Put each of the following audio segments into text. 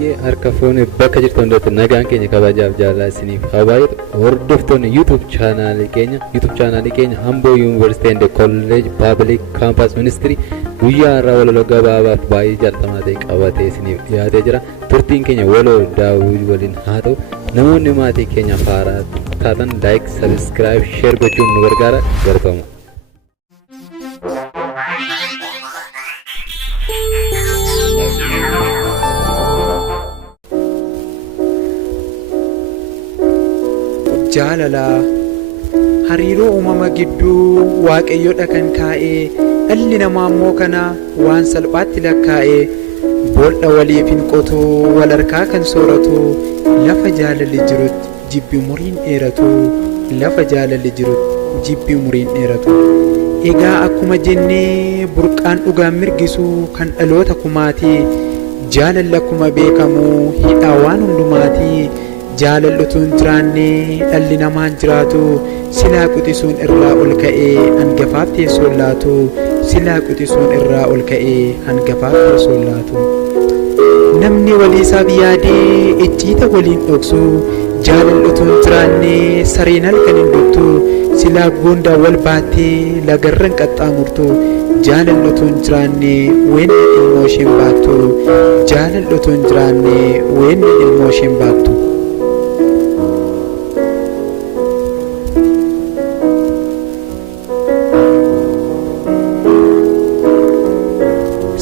baay'ee harka fuunee bakka jirtu hundatti nagaan keenya kabajaaf jaalala isiniif haa baay'atu. Hordoftoonni YouTube chaanaalii keenya Amboo University and College Public Campus Ministry guyyaa irraa walaloo gabaabaaf baay'ee jaallatamaa ta'e qabatee isiniif dhiyaatee jira. Turtiin keenya waloo daawwii waliin haa ta'u. Namoonni maatii keenya faaraa taatan like, subscribe, share gochuun nu gargaara. Gargaamu. Jaalala hariiroo uumama gidduu waaqayyoodha kan kaa'ee dhalli namaa immoo kana waan salphaatti lakkaa'ee boolla waliif hin qotu wal harkaa kan sooratu lafa jaalalli jirutti jibbi umuriin dheeratu lafa jaalalli jirutti jibbi umuriin dheeratu. Egaa akkuma jennee burqaan dhugaan mirgisu kan dhaloota kumaati jaalalli akkuma beekamu hidhaa waan hundumaati. Jaalallutuun jiraanne dhalli namaan jiraatu silaa quxisuun irraa ol ka'ee hangafaaf teessoon laatu silaa quxisuun irraa ol ka'ee hangafaaf teessoon laatu. Namni waliisaaf yaadee icciita waliin dhoksu jaalallutuun jiraanne sareen halkan hin dhoktu silaa goondaa wal baattee lagarran qaxxaamurtu jaalallutuun jiraanne weenni ilmoo isheen baattu jaalallutuun jiraanne weenni ilmoo isheen baattu.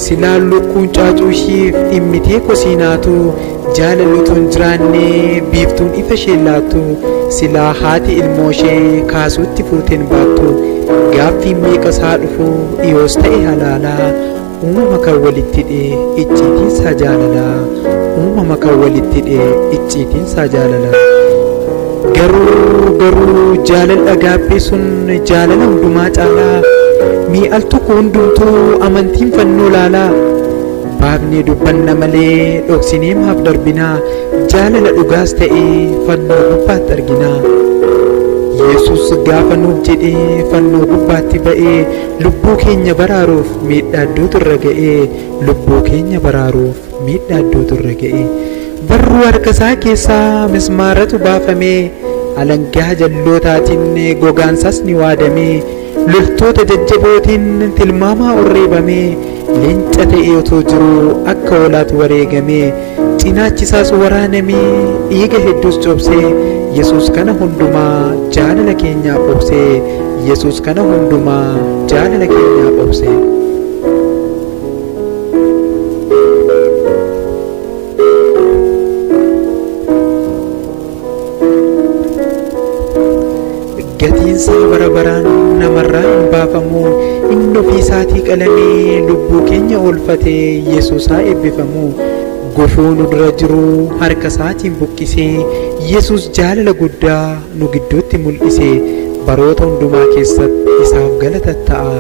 Silaa lukkuun caacuu ishiif dhimmitee kosiinaatu jaalallutuun jiraanne biiftuun ifa ishee laattu silaa haati ilmoo ishee kaasuutti fuuteen baattu gaaffiin meeqa isaa dhufu dhiyoos ta'e halaalaa uumama kan walitti hidhee icciitiinsaa jaalalaa uumama kan walitti hidhee icciitiinsaa jaalalaa. Garuu jaalala gaabbee sun jaalala hundumaa caalaa mi'al tokko hundumtuu amantiin fannoo laalaa baafnee dubbanna malee dhoksinee maaf darbinaa jaalala dhugaas ta'ee fannoo gubbaatti arginaa. Yesus gaafa nuuf jedhee fannoo gubbaatti ba'ee lubbuu keenya baraaruuf miidhaa iddootu irra ga'ee lubbuu keenya baraaruuf miidhaa iddootu irra ga'ee barruu harkasaa keessaa mismaaratu baafamee alangaa jallootaatiin gogaansaas ni waadamee loltoota jajjabootiin tilmaamaa orreebamee leenca ta'ee otoo jiru akka hoolaatu wareegamee cinaachisaas waraanamee dhiiga hedduus cobsee Yesus kana hundumaa jaalala keenyaaf obsee Yesus kana hundumaa jaalala keenyaaf obsee. Gatiinsaa bara baraan namarraa hin baafamu inni ofii isaatii qalamee lubbuu keenya oolfatee Yesuus haa eebbifamu. Gufuu nu dura jiru harka isaatiin buqqisee Yesuus jaalala guddaa nu gidduutti mul'isee baroota hundumaa keessatti isaaf galata ta'a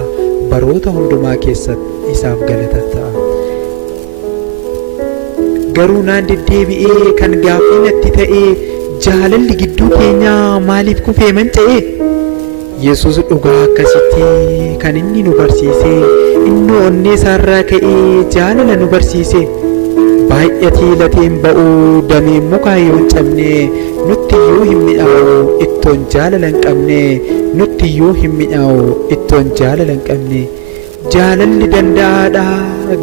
baroota hundumaa keessatti isaaf galata ta'a. Garuu naan deddeebi'ee kan gaaffii natti ta'ee jaalalli gidduu keenyaa maaliif kufee manca'ee? Yesus dhugaa akkasitti kan inni nu barsiise inni onnee isaarraa ka'ee jaalala nu barsiise. Baay'atee lateen ba'uu dameen mukaa yoo hin cabne nutti iyyuu hin mi'aawu ittoon jaalala hin qabne nutti iyyuu hin mi'aawu ittoon jaalala hin qabne. Jaalalli danda'aadha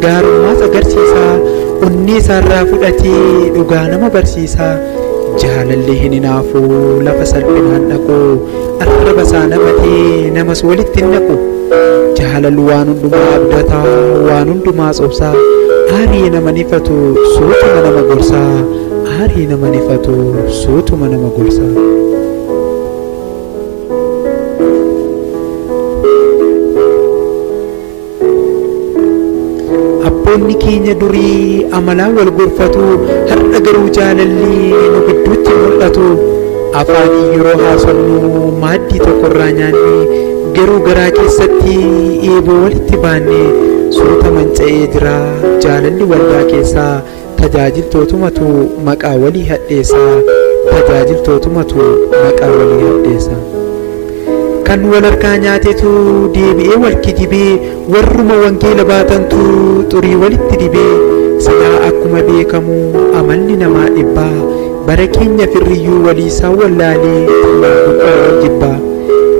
gaarummaas agarsiisa onnee isaarraa fudhatee dhugaa nama barsiisa. Jaalalli hin hinaafu lafa salphinaan dhaqu arraba isaa namatee namas walitti hin naqu. Jaalalli waan hundumaa abdataa waan hundumaa obsaa aarii nama nifatu suutuma nama gorsaa aarii nama nifatu suutuma nama gorsaa. Abboonni keenya durii amalaan wal gorfatu har'a garuu jaalalli nu gidduutti mul'atu. Afaanii yeroo haasofnu maaddii tokkorraa nyaanne garuu garaa keessatti eeboo walitti baanne suuta manca'ee jira jaalalli waldaa keessaa tajaajiltootumatu maqaa walii hadheessaa tajaajiltootumatu maqaa walii hadheessaa. Kan wal harkaa nyaatetu deebi'ee wal kijibee warruma wangeela baatantu xurii walitti dibee silaa akkuma akkuma beekamu amalli namaa dhibbaa bara keenya firriyyuu waliisaa wallaalee wal jibbaa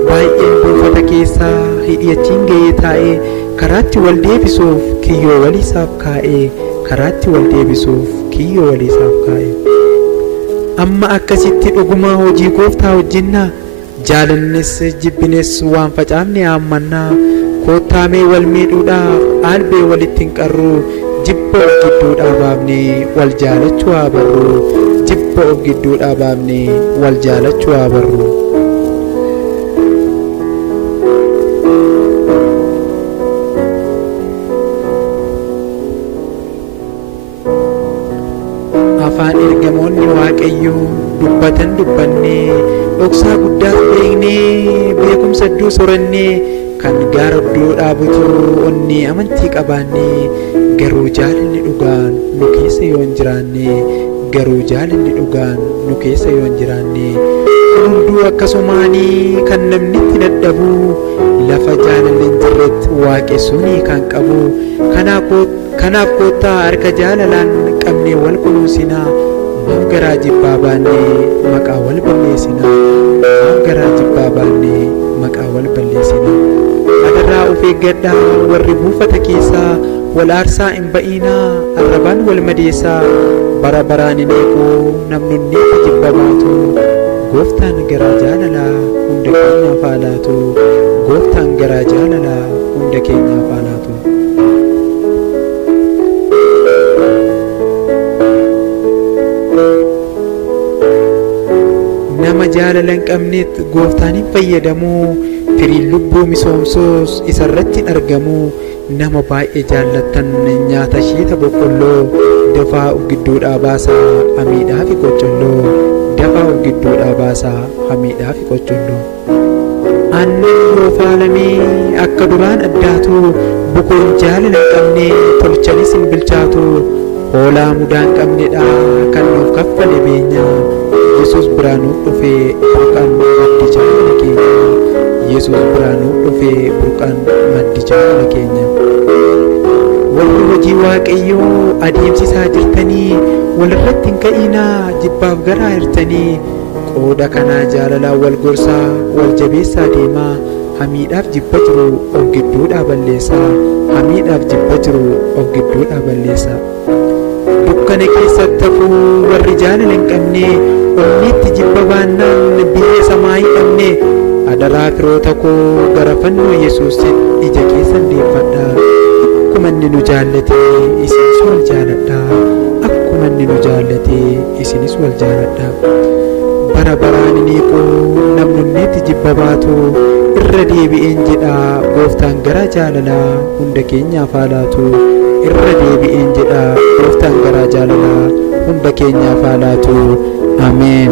baay'een buufata keessaa hidhiyachiin ga'ee taa'ee karaatti wal deebisuuf kiyyoo waliisaaf kaa'ee karaatti wal deebisuuf kiyyoo waliisaaf kaa'ee amma akkasitti dhugumaa hojii gooftaa hojjennaa jaalannes jibbines waan facaafne haammannaa koottaamee wal miidhuudhaaf albee walitti hin qarru jibba of gidduudhaa baafnee wal jaalachuu haa barru jibba of gidduudhaa baafnee wal jaalachuu haa barru. Afaan ergamoonni waaqayyoo dubbatan dubbannee dhoksaa guddaas beeknee beekumsa hedduu sorannee kan gaara iddoo dhaabutu onnee amantii qabaannee garuu jaalalli dhugaan nu keessa yoo hin jiraanne garuu jaalalli dhugaan nu keessa yoo hin jiraanne hunduu akkasumaanii kan namni itti dadhabu lafa jaalalli hin jirretti waaqessuunii kan qabu kanaaf koottaa harka jaalalaan qabnee wal kunuunsinaa maaf garaa jibbaa baannee maqaa wal balleessinaa maaf garaa jibbaa baannee maqaa wal balleessinaa adarraa of eeggadhaa warri buufata keessaa wal aarsaa hin ba'inaa arrabaan wal madeessaa bara baraan hin eegu namnonni jibba baatu gooftaan garaa jaalalaa hunda keenyaaf haa laatu gooftaan garaa jaalalaa hunda keenyaaf haa laatu. Nama jaalala hin qabnetti gooftaan hin fayyadamu firiin lubbuu misoomsuus isarratti hin argamu nama baay'ee jaallattan nyaata asheeta boqqolloo dafaa of gidduudhaa baasaa hamiidhaa fi qocolloo dafaa of gidduudhaa baasaa hamiidhaa fi qocolloo aannan yoo faalamee akka duraan addaatu bukoon jaalala hin qabne tolchanis hin bilchaatu hoolaa mudaa hin qabnedha kan nuuf kaffale beenya Yesus biraa nuuf dhufee burqaan maddi jaalala keenya Yesus biraa nuuf dhufee burqaan maddi jaalala keenya warri hojii waaqayyoo adeemsisaa jirtanii walirratti hin ka'inaa jibbaaf garaa hirtanii qooda kanaa jaalalaan wal gorsaa wal jabeessaa deemaa hamiidhaaf jibba jiru of gidduudhaa balleessaa hamiidhaaf jibba jiru of gidduudhaa balleessaa dukkana keessatti hafuu warri jaalala hin qabne onneetti jibba baannaan biyya samaa hin dhabne adaraa firoota koo gara fannoo Yesuusin ija keessan deeffadhaa akkuma inni nu jaallate isinis wal jaaladhaa akkuma inni nu jaallate isinis wal jaaladhaa bara baraan hin eegu namnonneetti jibba baatu irra deebi'een jedhaa gooftaan gara jaalalaa hunda keenyaaf haa laatu irra deebi'een jedhaa gooftaan gara jaalalaa hunda keenyaaf haa laatu. Amén.